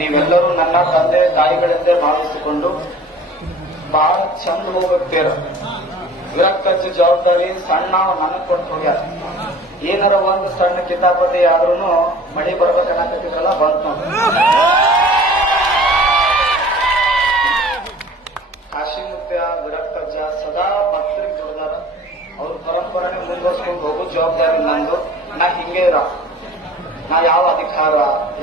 ನೀವೆಲ್ಲರೂ ನನ್ನ ತಂದೆ ತಾಯಿಗಳೆಂದೇ ಭಾವಿಸಿಕೊಂಡು ಬಹಳ ಚಂದ ಹೋಗ್ತೇರ. ವಿರಕ್ಕಜ್ಜ ಜವಾಬ್ದಾರಿ ಸಣ್ಣ ನನಗ್ ಕೊಟ್ಟು ಹೋಗ್ಯಾರ. ಏನಾರ ಒಂದು ಸಣ್ಣ ಕಿತಾಪತಿ ಆದ್ರೂ ಮಳಿ ಬರ್ಬೇಕನ್ನಕತ್ತಿದ್ರಲ್ಲ ಬಂತ ನೋಡಿ. ಕಾಶಿಮುತ್ಯ ವಿರಕ್ಕಜ್ಜ ಸದಾ ಭಕ್ತರಿಗೆ ದುಡ್ದಾರ. ಅವ್ರ ಪರಂಪರೆನೆ ಮುಂದುವರ್ಸ್ಕೊಂಡು ಹೋಗೋ ಜವಾಬ್ದಾರಿ ನಂದು. ನಾ ಹಿಂಗೆ ಇರ, ನಾ ಯಾವ ಅಧಿಕಾರ,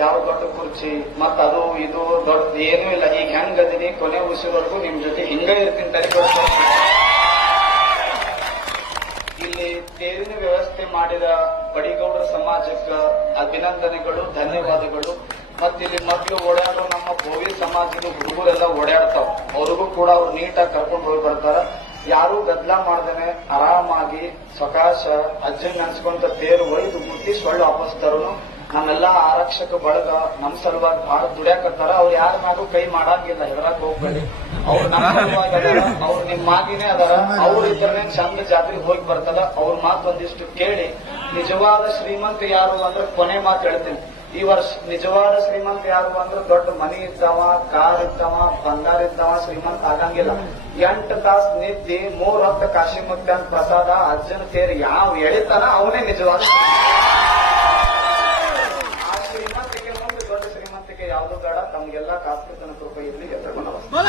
ಯಾವ ದೊಡ್ಡ ಕುರ್ಚಿ ಮತ್ತ ಅದು ಇದು ದೊಡ್ಡ ಏನೂ ಇಲ್ಲ. ಈಗ ಹೆಂಗದೀನಿ ಕೊನೆ ಉಸಿವರೆಗೂ ನಿಮ್ ಜೊತೆ ಹಿಂಗೆ ಇರ್ತೀನಿ. ಇಲ್ಲಿ ತೇರಿನ ವ್ಯವಸ್ಥೆ ಮಾಡಿದ ಬಡಿಗೌಡರ ಸಮಾಜಕ್ಕೆ ಅಭಿನಂದನೆಗಳು, ಧನ್ಯವಾದಗಳು. ಮತ್ತಿಲ್ಲಿ ಮಕ್ಕಳು ಓಡಾಡೋ ನಮ್ಮ ಭೋವಿ ಸಮಾಜದ ಹುಡುಗರೆಲ್ಲ ಓಡಾಡ್ತಾವ. ಅವ್ರಿಗೂ ಕೂಡ ಅವ್ರು ನೀಟಾಗಿ ಕರ್ಕೊಂಡು ಹೋಗಿ ಬರ್ತಾರ. ಯಾರು ಗದ್ದಲ ಮಾಡ್ದೇನೆ ಆರಾಮಾಗಿ ಸಕಾಶ ಅಜ್ಜನ್ ನೆನ್ಸ್ಕೊಂತ ತೇರು ಒಯ್ದು ಮುಟ್ಟಿ ಸೊಳ್ಳು ವಾಪಸ್ ತರೋನು. ನಮ್ಮೆಲ್ಲಾ ಆರಕ್ಷಕ ಬಳಗ ನಮ್ ಸಲುವಾಗಿ ಬಹಳ ದುಡಿಯಾಕತ್ತಾರ. ಅವ್ರು ಯಾರ ಮ್ಯಾಗೂ ಕೈ ಮಾಡಂಗಿಲ್ಲ, ಹೆದರಕ್ ಹೋಗ್ಬೇಡಿ. ಅವ್ರು ನಮ್ಮ ಸಲುವಾಗಿ ಅದಾರ, ಅವ್ರು ನಿಮ್ ಮಾಗಿನೇ ಅದಾರ. ಅವ್ರ ಇದ್ರನೇ ಚಂದ ಜಾತ್ರೆಗೆ ಹೋಗಿ ಬರ್ತದ. ಅವ್ರ ಮಾತು ಒಂದಿಷ್ಟು ಕೇಳಿ. ನಿಜವಾದ ಶ್ರೀಮಂತ ಯಾರು ಅಂದ್ರೆ ಕೊನೆ ಮಾತು ಹೇಳ್ತೀನಿ. ಈ ವರ್ಷ ನಿಜವಾದ ಶ್ರೀಮಂತ ಯಾರು ಅಂದ್ರೆ ದೊಡ್ಡ ಮನಿ ಇದ್ದವ, ಕಾರ್ ಇದ್ದವ, ಬಂಗಾರ ಇದ್ದವ ಶ್ರೀಮಂತ ಆಗಂಗಿಲ್ಲ. 8 ತಾಸು ನಿದ್ದಿ 3 ಹೊತ್ತು ಕಾಶಿಮುತ್ಯನ್ ಪ್ರಸಾದ ಅಜ್ಜನ ತೇರಿ ಯಾವ ಎಳಿತಾನ ಅವನೇ ನಿಜವಾದ ಆ ಶ್ರೀಮಂತಿಕೆ ಮುಂದೆ ದೊಡ್ಡ ಶ್ರೀಮಂತಿಕೆ ಯಾವುದು ಬೇಡ. ತಮ್ಗೆಲ್ಲಾ ಕಾಸ್ಕತನ ಕೃಪೆ ಇರ್ಲಿ. ಎಲ್ರಿಗೂ ನಮಸ್ಕಾರ.